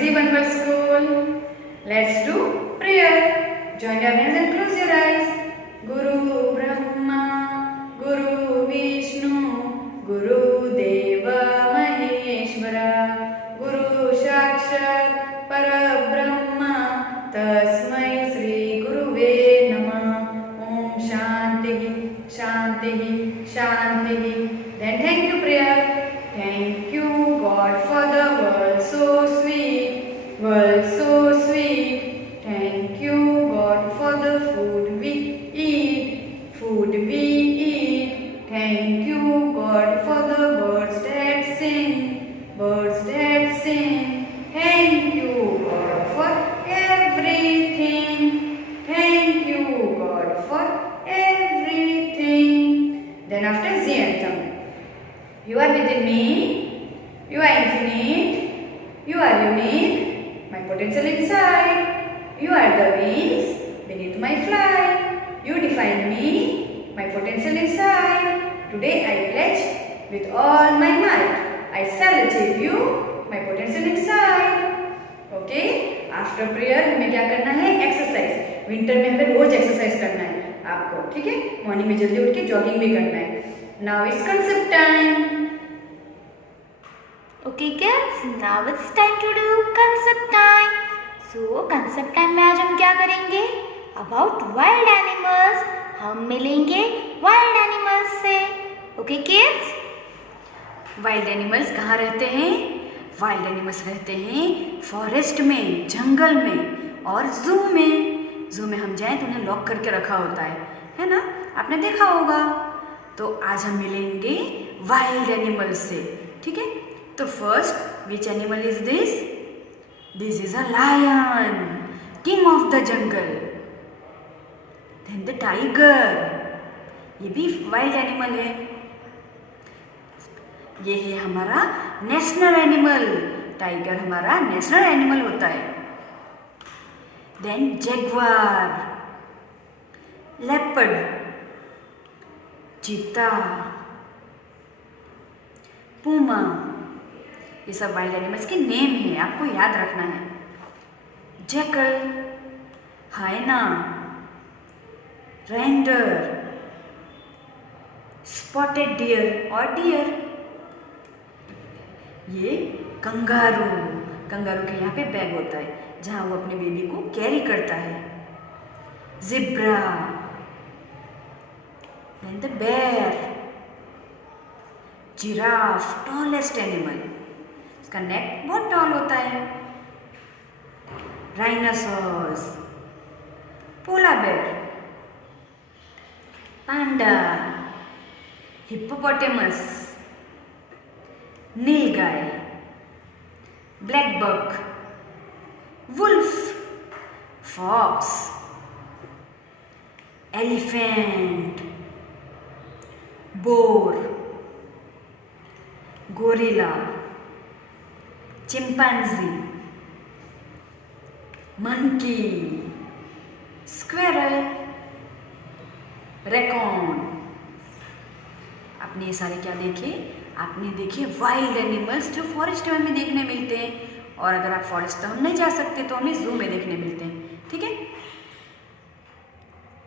Easy One Word School. Let's do prayer. Join your hands and close your eyes. Guru Brahma, Guru Vishnu, Guru Deva Maheshwara, Guru Sakshat Parabrahma, Tasmai Sri Guruve Namah. Om Shanti, Shanti, Shanti. Then thank you prayer. Thank you God for the world so sweet, world so sweet. Thank you God for the food we eat, food we eat. Thank you God for the birds that sing, birds that sing. Thank you God for everything. Thank you God for everything. Then after the anthem. You are within me, you are infinite, you are unique, my potential inside, you are the wings beneath my flight, you define me, my potential inside. Today I pledge with all my might, I shall achieve you, my potential inside. Okay? After prayer हमें क्या करना है? Exercise. Winter में हमें रोज exercise करना है आपको, ठीक है? मॉर्निंग में जल्दी उठ के जॉगिंग भी करना है. Now it's concept time. Okay kids, now it's time to do concept time. So concept time में आज हम क्या करेंगे? About wild animals. हम मिलेंगे wild animals से. Okay kids? वाइल्ड एनिमल्स कहाँ रहते हैं? वाइल्ड एनिमल्स रहते हैं फॉरेस्ट में, जंगल में और जू में. जू में हम जाएं तो उन्हें लॉक करके रखा होता है ना? आपने देखा होगा. तो आज हम मिलेंगे वाइल्ड एनिमल से, ठीक है? तो first which animal is this? This is a lion, king of the jungle. Then the tiger, ये भी वाइल्ड एनिमल है. ये है हमारा नेशनल एनिमल. टाइगर हमारा नेशनल एनिमल होता है. Then jaguar, leopard, cheetah, puma, ये सब वाइल्ड एनिमल्स के नेम हैं, आपको याद रखना है. जैकल, हाइना, रेंडर, स्पॉटेड डियर और डियर. ये कंगारू, कंगारू के यहाँ पे बैग होता है जहाँ वो अपने बेबी को कैरी करता है. Zebra, then the bear, giraffe, tallest animal, इसका नेक बहुत टॉल होता है. Rhinoceros, polar bear, panda, hippopotamus, nilgai, blackbuck, wolf, fox, elephant, boar, gorilla, chimpanzee, monkey, squirrel, raccoon. आपने ये सारे क्या देखे? आपने देखे वाइल्ड एनिमल्स जो फॉरेस्ट में हमें देखने मिलते हैं. और अगर आप फॉरेस्ट में नहीं जा सकते तो हमें जू में देखने मिलते हैं, ठीक है?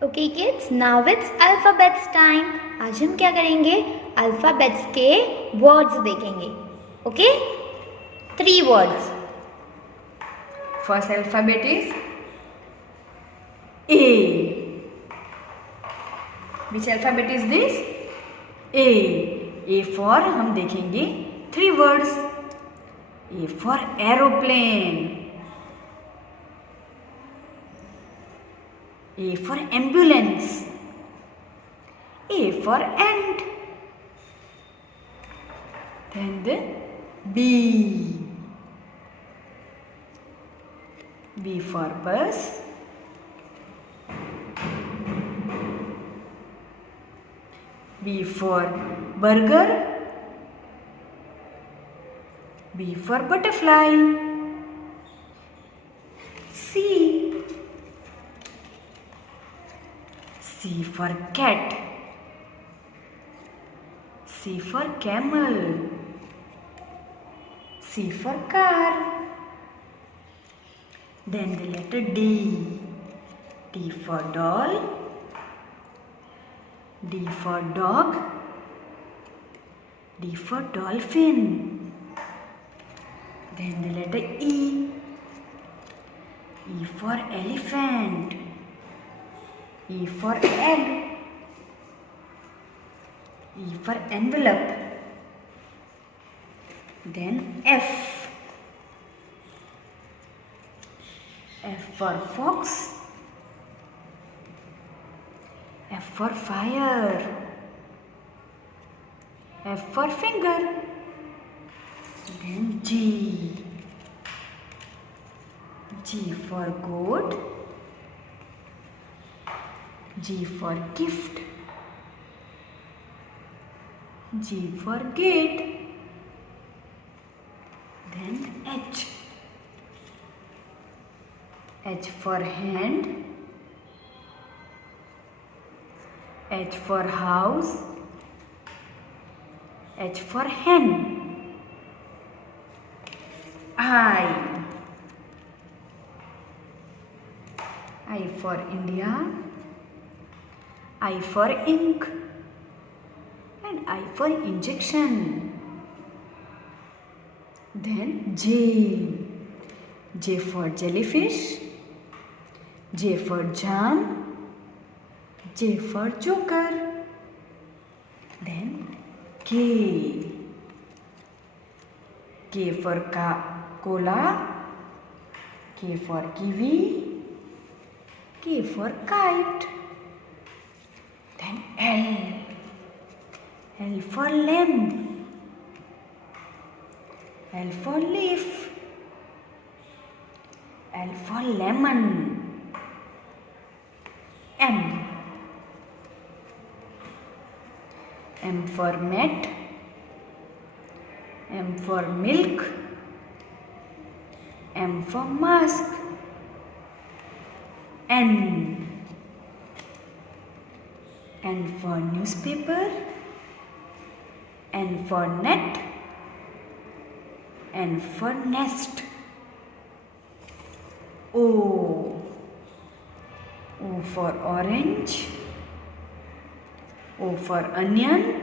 Okay kids, now it's alphabets time. आज हम क्या करेंगे? अल्फ़ाबेट्स के वर्ड्स देखेंगे. Okay? 3 words. First alphabet is A. Which alphabet is this? A. A for हम देखेंगे 3 words. A for aeroplane. A for ambulance. A for ant. Then the B. B for bus. B for burger. B for butterfly. C. C for cat. C for camel. C for car. Then the letter D. D for doll. D for dog. D for dolphin. Then the letter E. E for elephant. E for egg. E for envelope. Then F. F for fox. F for fire. F for finger. Then G. G for goat. G for gift. G for gate. Then H. H for hand. H for house. H for hen. I. I for India. I for ink. And I for injection. Then J. J for jellyfish. J for jam. J for joker. Then K. K for cola. K for kiwi. K for kite. Then L. L for lamp. L for leaf. L for lemon. M. M for mat. M for milk. M for mask. N. N for newspaper. N for net. N for nest. O. O for orange. O for onion.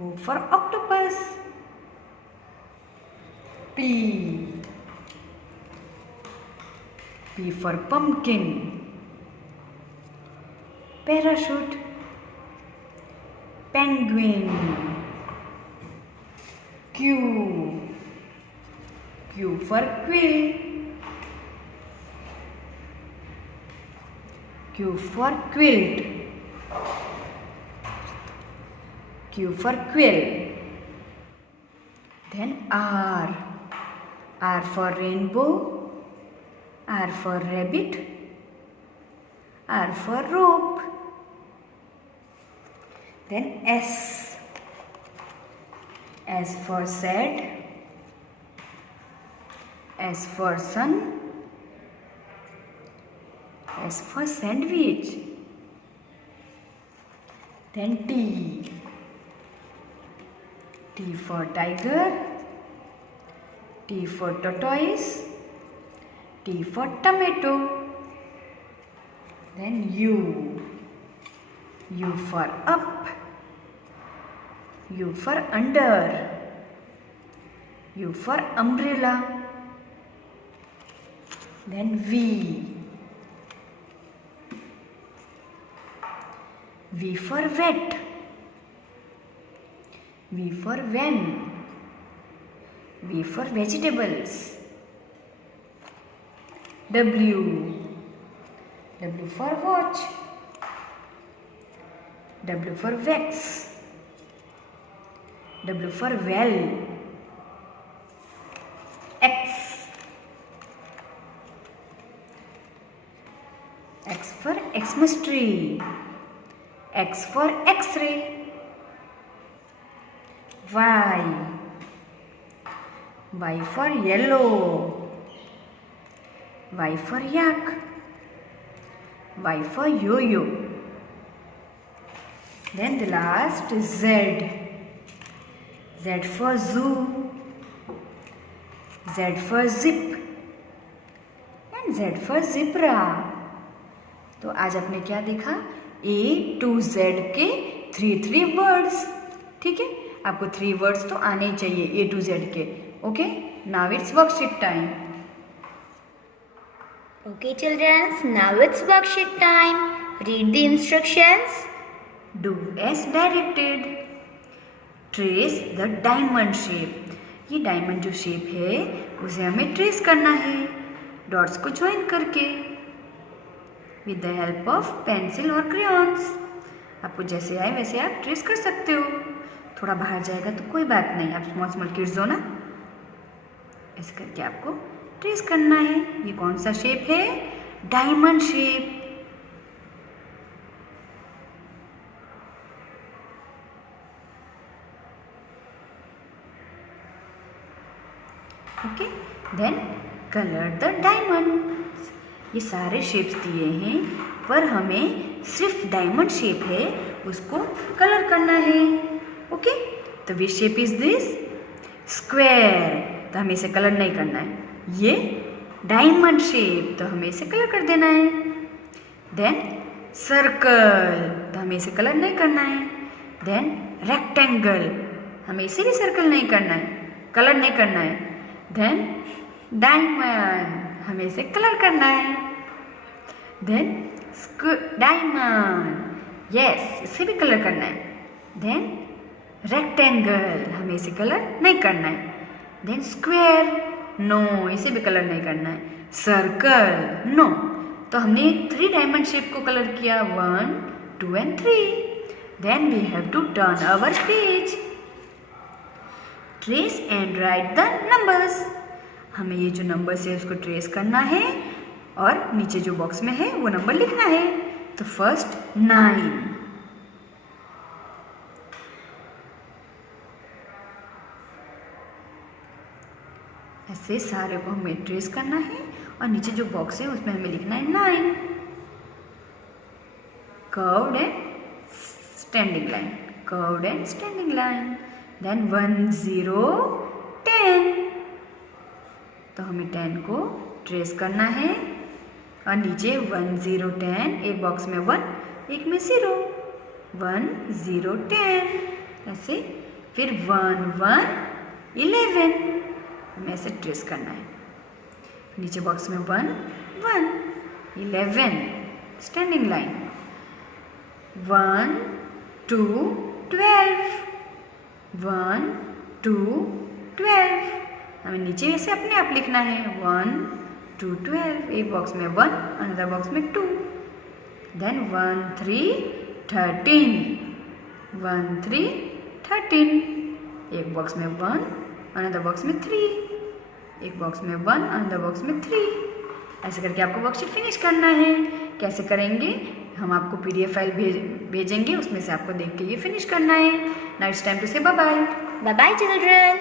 O for octopus. P. P for pumpkin. Parachute. Penguin. Q. Q for quill. Q for quilt. Q for quill. Then R. R for rainbow. R for rabbit. R for rope. Then S. S for sad. S for sun. S for sandwich. Then T. T for tiger. T for tortoise. T for tomato. Then U. U for up. U for under. U for umbrella. Then V. V for wet. V for van. V for vegetables. W. W for watch. W for wax. W for well. X. X for Xmas tree. X for X-ray. Y. Y for yellow. Y for yak. Y for yo-yo. Then the last is Z. Z for zoo. Z for zip. Z for zebra। तो आज आपने क्या देखा? A to Z के 3 words. ठीक है, आपको 3 words तो आने ही चाहिए A to Z के। Okay, now it's worksheet time. Okay, children, now it's worksheet time. Read the instructions. Do as directed. Trace the diamond shape। ये डायमंड जो शेप है उसे हमें ट्रेस करना है डॉट्स को ज्वाइन करके with the help of pencil और क्रेयॉन्स। आपको जैसे आए वैसे आप ट्रेस कर सकते हो। थोड़ा बाहर जाएगा तो कोई बात नहीं, आप स्मॉल किड्स हो ना। ऐसे करके आपको ट्रेस करना है। ये कौन सा शेप है? Diamond shape. Okay, then colour the diamonds. ये सारे शेप्स दिए हैं पर हमें सिर्फ डायमंड शेप है उसको कलर करना है। ओके, तो which shape is this? Square, तो हमें इसे कलर नहीं करना है। ये डायमंड शेप, तो हमें इसे कलर कर देना है। देन सर्कल, तो हमें इसे कलर नहीं करना है। देन रेक्टेंगल, हमें इसे भी सर्कल नहीं करना है, कलर नहीं करना है। देन डायमंड, हमें इसे कलर करना है। देन डायमंड, यस, इसे भी कलर करना है। देन रेक्टेंगल, हमें इसे कलर नहीं करना है। देन स्क्वायर, नो, इसे भी कलर नहीं करना है। Circle, no. तो हमने 3 डायमंड शेप को कलर किया, 1, 2 and 3। Then we have to turn our page. Trace and write the numbers. हमें ये जो नंबर्स है उसको ट्रेस करना है और नीचे जो बॉक्स में है वो नंबर लिखना है। तो फर्स्ट 9, ऐसे सारे को हमें ट्रेस करना है और नीचे जो बॉक्स है उसमें हमें लिखना है 9। Curved and standing line, curved and standing line. Then 1, 0, 10, तो हमें 10 को ट्रेस करना है और नीचे 1, 0, 10, एक बॉक्स में 1, एक में 0, 1, 0, 10, ऐसे। फिर 1, 1, 11, हमें ऐसे ट्रेस करना है। नीचे बॉक्स में 1, 1, 11, स्टैंडिंग लाइन। 1, 2, 12, 1, 2, 12, हमें नीचे ऐसे अपने आप लिखना है। 1, 2, 12, एक बॉक्स में 1, अनदर बॉक्स में 2। देन 1, 3, 13, 1, 3, 13, एक बॉक्स में 1, अनदर बॉक्स में 3, एक बॉक्स में 1, अनदर बॉक्स में 3। ऐसे करके आपको वर्कशीट फिनिश करना है। कैसे करेंगे? हम आपको PDF फाइल भेजेंगे, उसमें से आपको देख के ये फिनिश करना है। Now it's time to say bye bye. Bye bye, children.